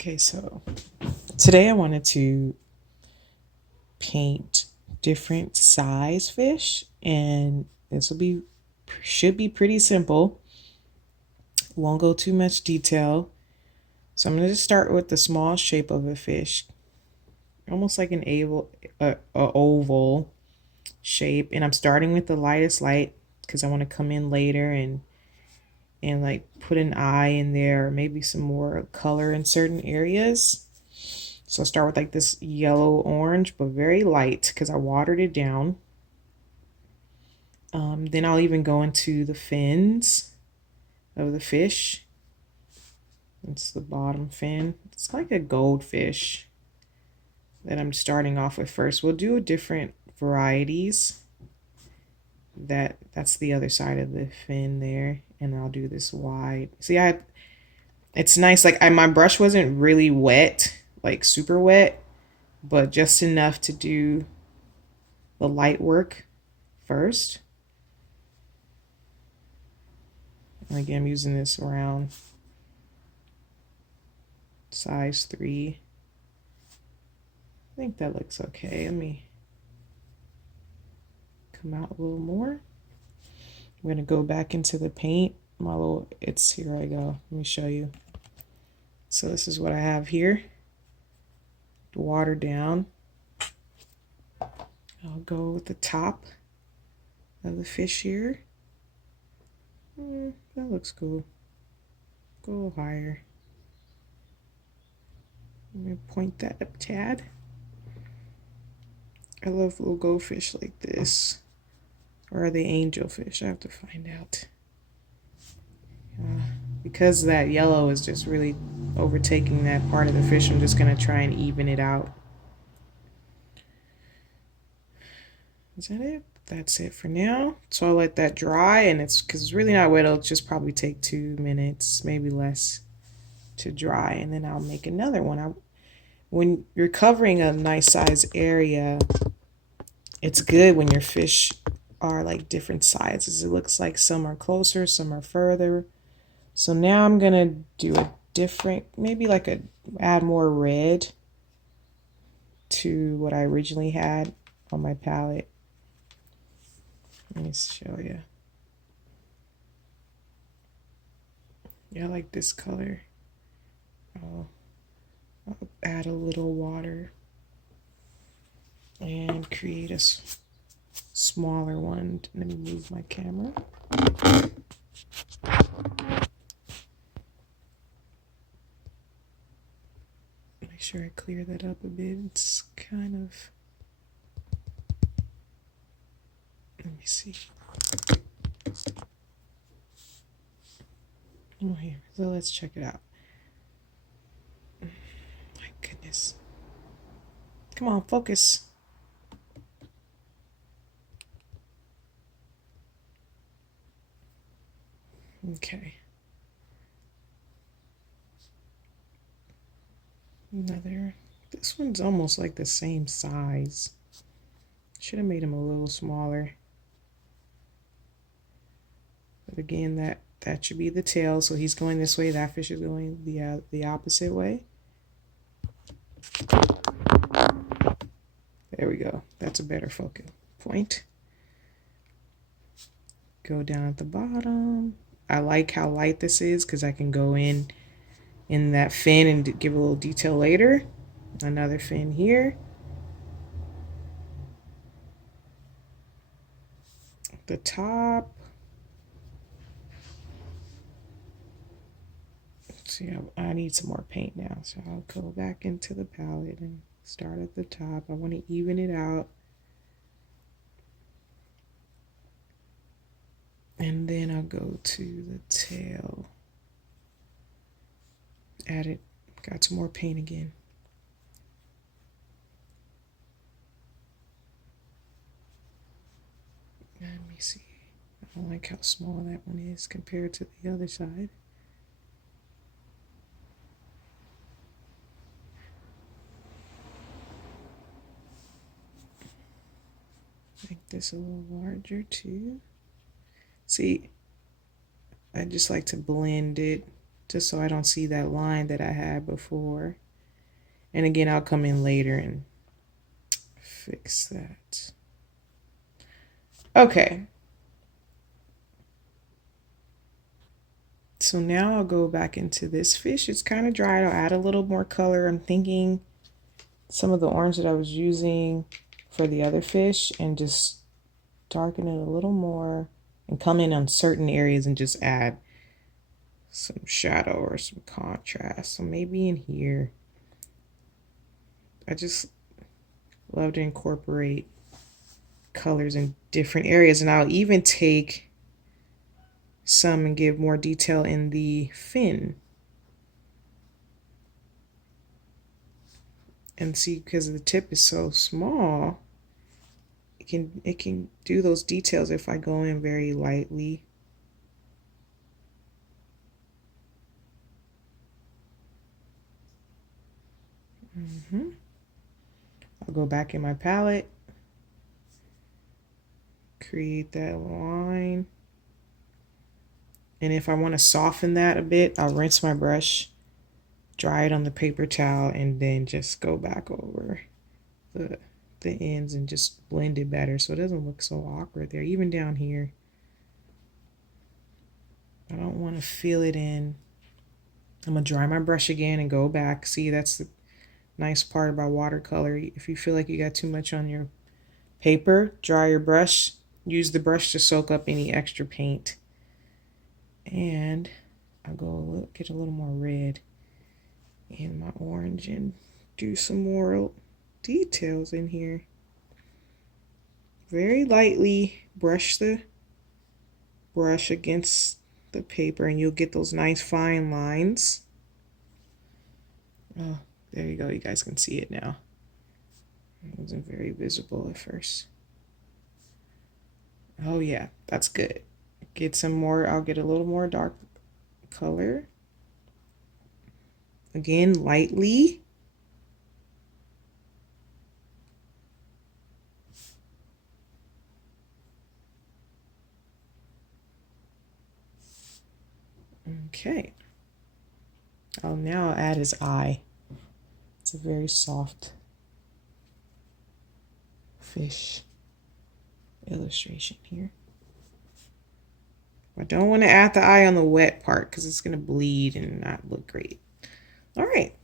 Okay, so today I wanted to paint different size fish, and this will be should be pretty simple. Won't go too much detail. So I'm going to just start with the small shape of a fish, almost like an oval shape, and I'm starting with the lightest light because I want to come in later and like put an eye in there, maybe some more color in certain areas. So I'll start with like this yellow orange, but very light because I watered it down. Then I'll even go into the fins of the fish. It's the bottom fin. It's like a goldfish that I'm starting off with first. We'll do different varieties. That's the other side of the fin there, and I'll do this wide. See, it's nice. Like my brush wasn't really wet, like super wet, but just enough to do the light work first. And again, I'm using this round size 3. I think that looks okay. Let me come out a little more. I'm going to go back into the paint. Here I go. Let me show you. So this is what I have here. Water down. I'll go with the top of the fish here. That looks cool. Go a little higher. I'm going to point that up a tad. I love little goldfish like this. Or are they angelfish? I have to find out. Because that yellow is just really overtaking that part of the fish, I'm just going to try and even it out. Is that it? That's it for now. So I'll let that dry, and because it's really not wet, it'll just probably take 2 minutes, maybe less, to dry, and then I'll make another one. When you're covering a nice size area, it's good when your fish are like different sizes. It looks like some are closer, some are further. So now I'm gonna do a different, maybe add more red to what I originally had on my palette. Let me show you. Yeah, I like this color. I'll add a little water and create a smaller one. Let me move my camera. Make sure I clear that up a bit. It's kind of, let me see. Oh, here. So let's check it out. My goodness. Come on, focus. Okay. This one's almost like the same size. Should have made him a little smaller. But again, that should be the tail. So he's going this way. That fish is going the opposite way. There we go. That's a better focus point. Go down at the bottom. I like how light this is because I can go in that fin and give a little detail later. Another fin here. The top. See, I need some more paint now, so I'll go back into the palette and start at the top. I want to even it out. And then I'll go to the tail. Got some more paint again. Let me see. I don't like how small that one is compared to the other side. Make this a little larger too. See, I just like to blend it just so I don't see that line that I had before. And again, I'll come in later and fix that. Okay. So now I'll go back into this fish. It's kind of dry. I'll add a little more color. I'm thinking some of the orange that I was using for the other fish and just darken it a little more and come in on certain areas and just add some shadow or some contrast. So maybe in here, I just love to incorporate colors in different areas, and I'll even take some and give more detail in the fin. And see, because the tip is so small, it can do those details if I go in very lightly. I'll go back in my palette, create that line. And if I want to soften that a bit, I'll rinse my brush, dry it on the paper towel, and then just go back over the ends and just blend it better so it doesn't look so awkward there. Even down here, I don't want to fill it in. I'm going to dry my brush again and go back. See, that's the nice part about watercolor. If you feel like you got too much on your paper, dry your brush. Use the brush to soak up any extra paint. And I'll go get a little more red in my orange and do some more details in here. Very lightly brush the brush against the paper and you'll get those nice fine lines. Oh, there you go. You guys can see it now. It wasn't very visible at first. Oh yeah, that's good. Get some more, I'll get a little more dark color. Again, lightly. Okay. I'll now add his eye. It's a very soft fish illustration here. I don't want to add the eye on the wet part because it's going to bleed and not look great. All right,